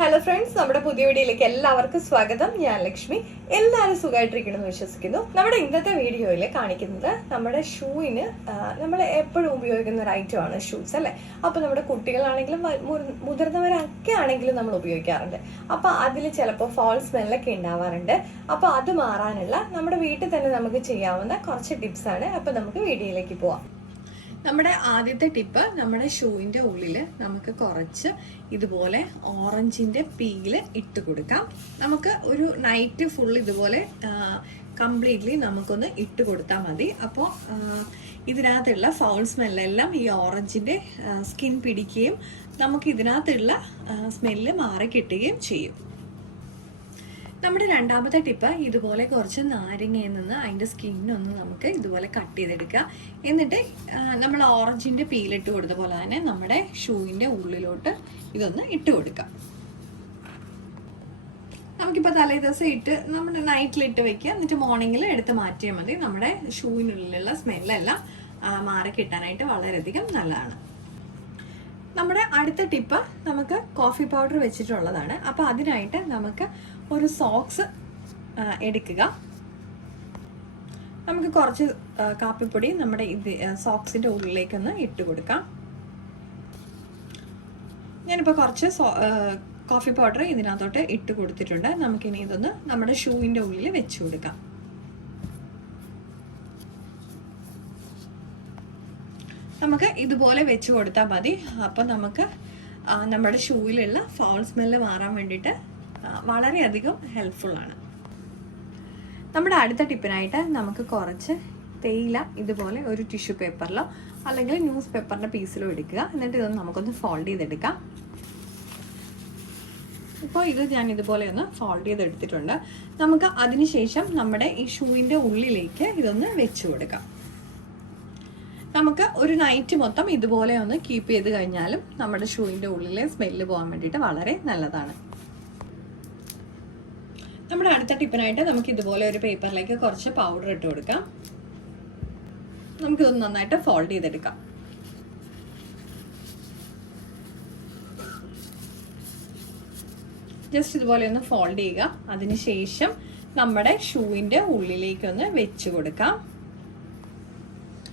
Hello friends, നമ്മുടെ പുതിയ വീഡിയോയിലേക്ക് എല്ലാവർക്കും സ്വാഗതം. ഞാൻ ലക്ഷ്മി. എല്ലാവരും സുഖമായിട്ടിരിക്കണമെന്ന് വിശ്വസിക്കുന്നു. നമ്മുടെ ഇന്നത്തെ വീഡിയോയിൽ കാണിക്കുന്നത് നമ്മുടെ ഷൂവിന് നമ്മൾ എപ്പോഴും ഉപയോഗിക്കുന്ന ഒരു ഐറ്റമാണ് ഷൂസ് അല്ലേ. അപ്പോൾ നമ്മുടെ കുട്ടികളാണെങ്കിലും മുതിർന്നവരൊക്കെ ആണെങ്കിലും നമ്മൾ ഉപയോഗിക്കാറുണ്ട്. അപ്പോൾ അതിൽ ചിലപ്പോൾ ഫോൾ സ്മെല്ലൊക്കെ ഉണ്ടാവാറുണ്ട്. അപ്പോൾ അത് മാറാനുള്ള നമ്മുടെ വീട്ടിൽ തന്നെ നമുക്ക് ചെയ്യാവുന്ന കുറച്ച് ടിപ്സാണ്. അപ്പോൾ നമുക്ക് വീഡിയോയിലേക്ക് പോവാം. നമ്മുടെ ആദ്യത്തെ ടിപ്പ്, നമ്മുടെ ഷൂവിൻ്റെ ഉള്ളിൽ നമുക്ക് കുറച്ച് ഇതുപോലെ ഓറഞ്ചിൻ്റെ പീല് ഇട്ട് കൊടുക്കാം. നമുക്ക് ഒരു നൈറ്റ് ഫുൾ ഇതുപോലെ കംപ്ലീറ്റ്ലി നമുക്കൊന്ന് ഇട്ട് കൊടുത്താൽ മതി. അപ്പോൾ ഇതിനകത്തുള്ള ഫൗൾ സ്മെല്ലെല്ലാം ഈ ഓറഞ്ചിൻ്റെ സ്കിൻ പിടിക്കുകയും നമുക്ക് ഇതിനകത്തുള്ള സ്മെല്ല് മാറി കിട്ടുകയും ചെയ്യും. നമ്മുടെ രണ്ടാമത്തെ ടിപ്പ്, ഇതുപോലെ കുറച്ച് നാരങ്ങയിൽ നിന്ന് അതിൻ്റെ സ്കിന്നൊന്ന് നമുക്ക് ഇതുപോലെ കട്ട് ചെയ്തെടുക്കുക. എന്നിട്ട് നമ്മൾ ഓറഞ്ചിൻ്റെ പീലിട്ട് കൊടുത്ത പോലെ തന്നെ നമ്മുടെ ഷൂവിൻ്റെ ഉള്ളിലോട്ട് ഇതൊന്ന് ഇട്ട് കൊടുക്കാം. നമുക്കിപ്പോൾ തലേ ദിവസം ഇട്ട് നമ്മുടെ നൈറ്റിലിട്ട് വെക്കുക, എന്നിട്ട് മോർണിംഗിൽ എടുത്ത് മാറ്റിയാൽ മതി. നമ്മുടെ ഷൂവിനുള്ളിലുള്ള സ്മെല്ലെല്ലാം മാറി കിട്ടാനായിട്ട് വളരെയധികം നല്ലതാണ്. നമ്മുടെ അടുത്ത ടിപ്പ്, നമുക്ക് കോഫി പൗഡർ വെച്ചിട്ടുള്ളതാണ്. അപ്പോൾ അതിനായിട്ട് നമുക്ക് ഒരു സോക്സ് എടുക്കുക. നമുക്ക് കുറച്ച് കാപ്പിപ്പൊടി നമ്മുടെ ഇത് സോക്സിൻ്റെ ഉള്ളിലേക്കൊന്ന് ഇട്ട് കൊടുക്കാം. ഞാനിപ്പോൾ കുറച്ച് കോഫി പൗഡർ ഇതിനകത്തോട്ട് ഇട്ട് കൊടുത്തിട്ടുണ്ട്. നമുക്കിനി ഇതൊന്ന് നമ്മുടെ ഷൂവിൻ്റെ ഉള്ളിൽ വെച്ച് കൊടുക്കാം. നമുക്ക് ഇതുപോലെ വെച്ച് കൊടുത്താൽ മതി. അപ്പം നമുക്ക് നമ്മുടെ ഷൂവിലുള്ള ഫൗൾ സ്മെല്ല് മാറാൻ വേണ്ടിയിട്ട് വളരെയധികം ഹെൽപ്ഫുള്ളാണ്. നമ്മുടെ അടുത്ത ടിപ്പിനായിട്ട് നമുക്ക് കുറച്ച് തേയില ഇതുപോലെ ഒരു ടിഷ്യൂ പേപ്പറിലോ അല്ലെങ്കിൽ ന്യൂസ് പേപ്പറിൻ്റെ പീസിലോ എടുക്കുക. എന്നിട്ട് ഇതൊന്ന് നമുക്കൊന്ന് ഫോൾഡ് ചെയ്തെടുക്കാം. ഇപ്പോൾ ഇത് ഞാൻ ഇതുപോലെ ഒന്ന് ഫോൾഡ് ചെയ്തെടുത്തിട്ടുണ്ട്. നമുക്ക് അതിനുശേഷം നമ്മുടെ ഈ ഷൂവിൻ്റെ ഉള്ളിലേക്ക് ഇതൊന്ന് വെച്ച് കൊടുക്കാം. നമുക്ക് ഒരു നൈറ്റ് മൊത്തം ഇതുപോലെ ഒന്ന് കീപ്പ് ചെയ്ത് കഴിഞ്ഞാലും നമ്മുടെ ഷൂവിൻ്റെ ഉള്ളിലെ സ്മെല്ല് പോകാൻ വേണ്ടിയിട്ട് വളരെ നല്ലതാണ്. നമ്മുടെ അടുത്ത ടിപ്പിനായിട്ട് നമുക്ക് ഇതുപോലെ ഒരു പേപ്പറിലേക്ക് കുറച്ച് പൗഡർ ഇട്ട് കൊടുക്കാം. നമുക്കിതൊന്ന് നന്നായിട്ട് ഫോൾഡ് ചെയ്തെടുക്കാം. ജസ്റ്റ് ഇതുപോലെ ഒന്ന് ഫോൾഡ് ചെയ്യുക. അതിനുശേഷം നമ്മുടെ ഷൂവിൻ്റെ ഉള്ളിലേക്കൊന്ന് വെച്ച് കൊടുക്കാം.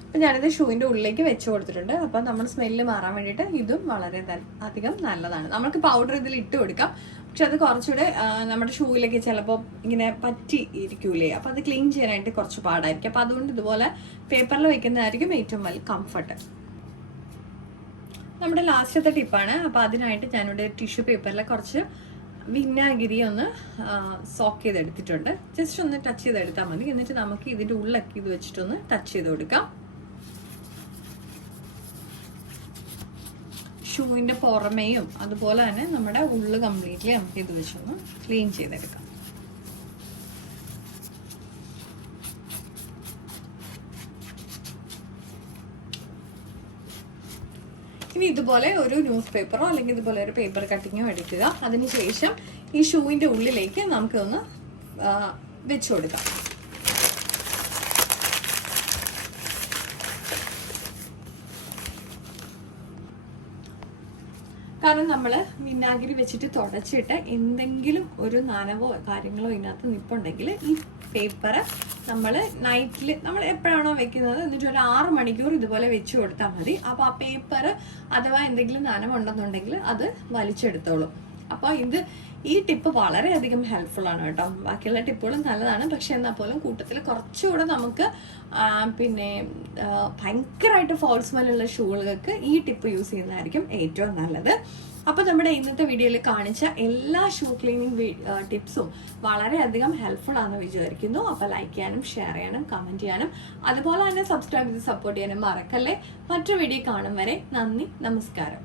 അപ്പം ഞാനിത് ഷൂവിൻ്റെ ഉള്ളിലേക്ക് വെച്ച് കൊടുത്തിട്ടുണ്ട്. അപ്പം നമ്മൾ സ്മെല്ല് മാറാൻ വേണ്ടിയിട്ട് ഇതും വളരെ അധികം നല്ലതാണ്. നമുക്ക് പൗഡർ ഇതിൽ ഇട്ട് കൊടുക്കാം, പക്ഷെ അത് കുറച്ചുകൂടെ നമ്മുടെ ഷൂവിലേക്ക് ചിലപ്പോൾ ഇങ്ങനെ പറ്റി ഇരിക്കൂലേ, അപ്പം അത് ക്ലീൻ ചെയ്യാനായിട്ട് കുറച്ച് പാടായിരിക്കും. അപ്പം അതുകൊണ്ട് ഇതുപോലെ പേപ്പറിൽ വെക്കുന്നതായിരിക്കും ഏറ്റവും വലിയ കംഫർട്ട്. നമ്മുടെ ലാസ്റ്റത്തെ ടിപ്പാണ്. അപ്പം അതിനായിട്ട് ഞാനിവിടെ ടിഷ്യൂ പേപ്പറിൽ കുറച്ച് വിനാഗിരി ഒന്ന് സോക്ക് ചെയ്തെടുത്തിട്ടുണ്ട്. ജസ്റ്റ് ഒന്ന് ടച്ച് ചെയ്തെടുത്താൽ മതി. എന്നിട്ട് നമുക്ക് ഇതിൻ്റെ ഉള്ളൊക്കെ ഇത് വെച്ചിട്ടൊന്ന് ടച്ച് ചെയ്ത് കൊടുക്കാം. ഷൂവിൻ്റെ പുറമേയും അതുപോലെ തന്നെ നമ്മുടെ ഉള്ളു കംപ്ലീറ്റ്ലി നമുക്ക് ഇത് വെച്ചൊന്ന് ക്ലീൻ ചെയ്തെടുക്കാം. ഇനി ഇതുപോലെ ഒരു ന്യൂസ് പേപ്പറോ അല്ലെങ്കിൽ ഇതുപോലെ ഒരു പേപ്പർ കട്ടിങ്ങോ എടുക്കുക. അതിനുശേഷം ഈ ഷൂവിൻ്റെ ഉള്ളിലേക്ക് നമുക്കൊന്ന് വെച്ച് കൊടുക്കാം. കാരണം നമ്മൾ വിനാഗിരി വെച്ചിട്ട് തുടച്ചിട്ട് എന്തെങ്കിലും ഒരു നനവോ കാര്യങ്ങളോ ഇതിനകത്ത് നിൽപ്പുണ്ടെങ്കിൽ ഈ പേപ്പർ നമ്മൾ നൈറ്റിൽ നമ്മൾ എപ്പോഴാണോ വെക്കുന്നത് എന്നിട്ട് ഒരു 6 മണിക്കൂർ ഇതുപോലെ വെച്ച് കൊടുത്താൽ മതി. അപ്പോൾ ആ പേപ്പർ അഥവാ എന്തെങ്കിലും നനവുണ്ടെന്നുണ്ടെങ്കിൽ അത് വലിച്ചെടുത്തോളും. അപ്പോൾ ഈ ടിപ്പ് വളരെയധികം ഹെൽപ്ഫുൾ ആണ് കേട്ടോ. ബാക്കിയുള്ള ടിപ്പുകളും നല്ലതാണ്, പക്ഷെ എന്നാൽ പോലും കൂട്ടത്തിൽ കുറച്ചുകൂടെ നമുക്ക് പിന്നെ ഭയങ്കരമായിട്ട് ഫോൾ സ്മെല്ലുള്ള ഷൂകൾക്ക് ഈ ടിപ്പ് യൂസ് ചെയ്യുന്നതായിരിക്കും ഏറ്റവും നല്ലത്. അപ്പോൾ നമ്മുടെ ഇന്നത്തെ വീഡിയോയിൽ കാണിച്ച എല്ലാ ഷൂ ക്ലീനിങ് ടിപ്സും വളരെയധികം ഹെൽപ്ഫുൾ ആണെന്ന് വിചാരിക്കുന്നു. അപ്പോൾ ലൈക്ക് ചെയ്യാനും ഷെയർ ചെയ്യാനും കമൻറ്റ് ചെയ്യാനും അതുപോലെ തന്നെ സബ്സ്ക്രൈബ് ചെയ്ത് സപ്പോർട്ട് ചെയ്യാനും മറക്കല്ലേ. മറ്റൊരു വീഡിയോ കാണും വരെ നന്ദി, നമസ്കാരം.